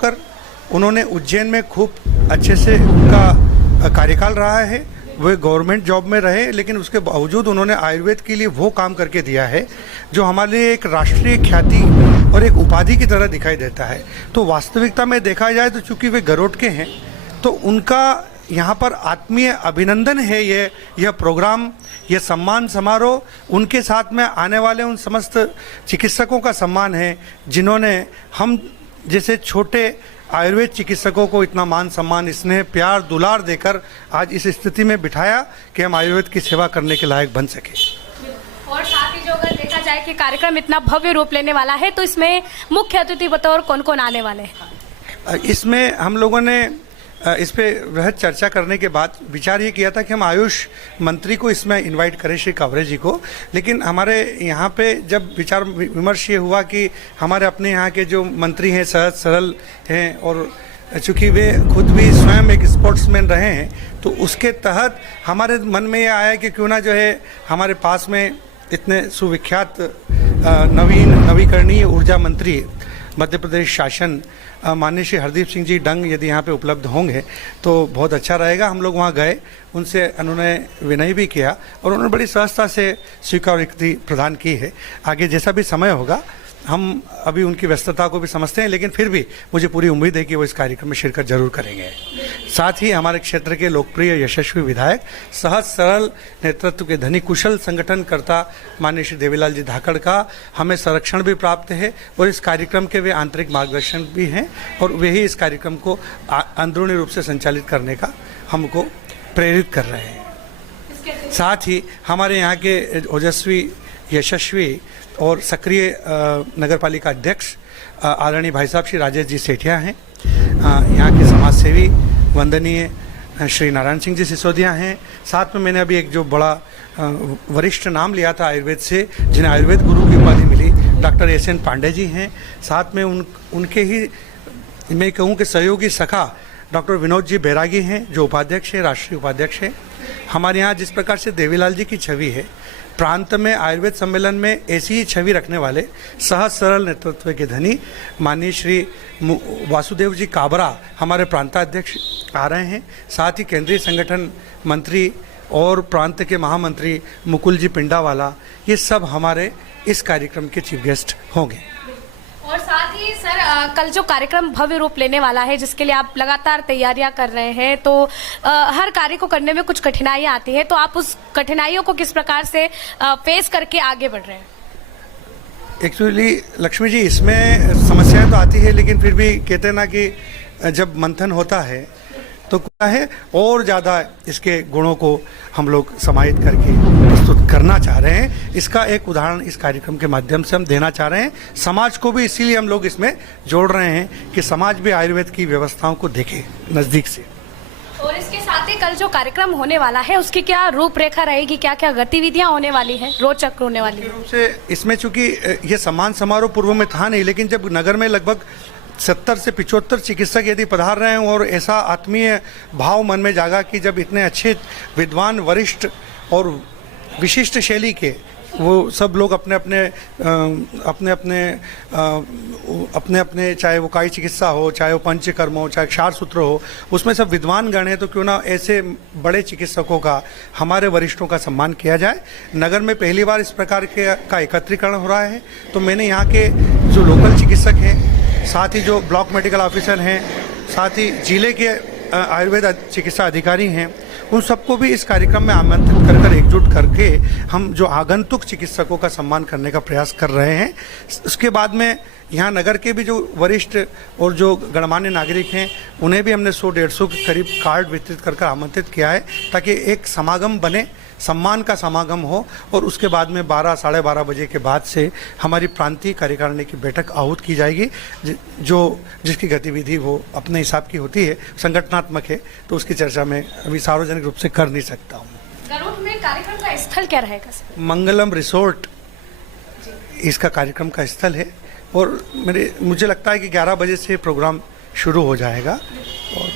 कर उन्होंने उज्जैन में खूब अच्छे से उनका कार्यकाल रहा है। वे गवर्नमेंट जॉब में रहे, लेकिन उसके बावजूद उन्होंने आयुर्वेद के लिए वो काम करके दिया है जो हमारे लिए एक राष्ट्रीय ख्याति और एक उपाधि की तरह दिखाई देता है। तो वास्तविकता में देखा जाए तो चूंकि वे गरुड़ के हैं, तो उनका यहाँ पर आत्मीय अभिनंदन है। यह प्रोग्राम, यह सम्मान समारोह उनके साथ में आने वाले उन समस्त चिकित्सकों का सम्मान है जिन्होंने हम जैसे छोटे आयुर्वेद चिकित्सकों को इतना मान सम्मान, स्नेह, प्यार, दुलार देकर आज इस स्थिति में बिठाया कि हम आयुर्वेद की सेवा करने के लायक बन सके। और साथ ही जो अगर देखा जाए कि कार्यक्रम इतना भव्य रूप लेने वाला है, तो इसमें मुख्य अतिथि बतौर कौन कौन आने वाले हैं? इसमें हम लोगों ने इस पे वृहद चर्चा करने के बाद विचार ये किया था कि हम आयुष मंत्री को इसमें इनवाइट करें, श्री कावरे जी को। लेकिन हमारे यहाँ पे जब विचार विमर्श ये हुआ कि हमारे अपने यहाँ के जो मंत्री हैं सहज सरल हैं, और चूँकि वे खुद भी स्वयं एक स्पोर्ट्समैन रहे हैं, तो उसके तहत हमारे मन में ये आया कि क्यों ना जो है हमारे पास में इतने सुविख्यात नवीकरणीय ऊर्जा मंत्री मध्य प्रदेश शासन माननीय श्री हरदीप सिंह जी डंग यदि यहाँ पे उपलब्ध होंगे तो बहुत अच्छा रहेगा। हम लोग वहाँ गए, उनसे उन्होंने विनय भी किया और उन्होंने बड़ी सहजता से स्वीकृति प्रदान की है। आगे जैसा भी समय होगा, हम अभी उनकी व्यस्तता को भी समझते हैं, लेकिन फिर भी मुझे पूरी उम्मीद है कि वो इस कार्यक्रम में शिरकत जरूर करेंगे। साथ ही हमारे क्षेत्र के लोकप्रिय यशस्वी विधायक, सहज सरल नेतृत्व के धनी कुशल संगठनकर्ता माननीय श्री देवीलाल जी धाकड़ का हमें संरक्षण भी प्राप्त है और इस कार्यक्रम के वे आंतरिक मार्गदर्शन भी हैं और वे ही इस कार्यक्रम को अंदरूनी रूप से संचालित करने का हमको प्रेरित कर रहे हैं। साथ ही हमारे यहाँ के ओजस्वी, यशस्वी और सक्रिय नगरपालिका अध्यक्ष आदरणीय भाई साहब श्री राजेश जी सेठिया हैं। यहाँ के समाज सेवी वंदनीय श्री नारायण सिंह जी सिसोदिया हैं। साथ में मैंने अभी एक जो बड़ा वरिष्ठ नाम लिया था आयुर्वेद से, जिन्हें आयुर्वेद गुरु की उपाधि मिली, doctor S N Pandey ji हैं। साथ में उनके ही मैं कहूँ कि सहयोगी सखा डॉक्टर विनोद जी बैरागी हैं, जो उपाध्यक्ष है, राष्ट्रीय उपाध्यक्ष है। हमारे यहाँ जिस प्रकार से देवीलाल जी की छवि है, प्रांत में आयुर्वेद सम्मेलन में ऐसी ही छवि रखने वाले सहज सरल नेतृत्व के धनी माननीय श्री वासुदेव जी काबरा हमारे प्रांताध्यक्ष आ रहे हैं। साथ ही केंद्रीय संगठन मंत्री और प्रांत के महामंत्री मुकुल जी पिंडावाला, ये सब हमारे इस कार्यक्रम के चीफ गेस्ट होंगे। और साथ ही सर, कल जो कार्यक्रम भव्य रूप लेने वाला है, जिसके लिए आप लगातार तैयारियां कर रहे हैं, तो हर कार्य को करने में कुछ कठिनाइयां आती है, तो आप उस कठिनाइयों को किस प्रकार से फेस करके आगे बढ़ रहे हैं? एक्चुअली लक्ष्मी जी, इसमें समस्याएं तो आती है, लेकिन फिर भी कहते हैं ना कि जब मंथन होता है तो क्या है और ज़्यादा इसके गुणों को हम लोग समाहित करके प्रस्तुत करना चाह रहे हैं। इसका एक उदाहरण इस कार्यक्रम के माध्यम से हम देना चाह रहे हैं। समाज को भी इसीलिए हम लोग इसमें जोड़ रहे हैं कि समाज भी आयुर्वेद की व्यवस्थाओं को देखे नज़दीक से। और इसके साथ ही कल जो कार्यक्रम होने वाला है, उसकी क्या रूपरेखा रहेगी, क्या क्या गतिविधियां होने वाली हैं, रोचक होने वाली है? से इसमें चूंकि ये सम्मान समारोह पूर्व में था नहीं, लेकिन जब नगर में लगभग 70 से 75 चिकित्सक यदि पधार रहे हैं और ऐसा आत्मीय भाव मन में जागा कि जब इतने अच्छे विद्वान, वरिष्ठ और विशिष्ट शैली के वो सब लोग अपने अपने चाहे वो कायी चिकित्सा हो, चाहे वो पंचकर्म हो, चाहे क्षार सूत्र हो, उसमें सब विद्वान गण हैं, तो क्यों ना ऐसे बड़े चिकित्सकों का, हमारे वरिष्ठों का सम्मान किया जाए। नगर में पहली बार इस प्रकार का एकत्रीकरण हो रहा है, तो मैंने यहाँ के जो लोकल चिकित्सक हैं, साथ ही जो ब्लॉक मेडिकल ऑफिसर हैं, साथ ही जिले के आयुर्वेद चिकित्सा अधिकारी हैं, उन सबको भी इस कार्यक्रम में आमंत्रित कर एकजुट करके हम जो आगंतुक चिकित्सकों का सम्मान करने का प्रयास कर रहे हैं। उसके बाद में यहाँ नगर के भी जो वरिष्ठ और जो गणमान्य नागरिक हैं, उन्हें भी हमने 100-150 के करीब कार्ड वितरित कर आमंत्रित किया है, ताकि एक समागम बने, सम्मान का समागम हो। और उसके बाद में 12 साढ़े 12 बजे के बाद से हमारी प्रांतीय कार्यकारिणी की बैठक आहूत की जाएगी, जिसकी गतिविधि वो अपने हिसाब की होती है, संगठनात्मक है, तो उसकी चर्चा मैं अभी सार्वजनिक रूप से कर नहीं सकता हूँ। गरुड़ में कार्यक्रम का स्थल क्या रहेगा सर? मंगलम रिसोर्ट इसका कार्यक्रम का स्थल है और मुझे लगता है कि 11 बजे से प्रोग्राम शुरू हो जाएगा और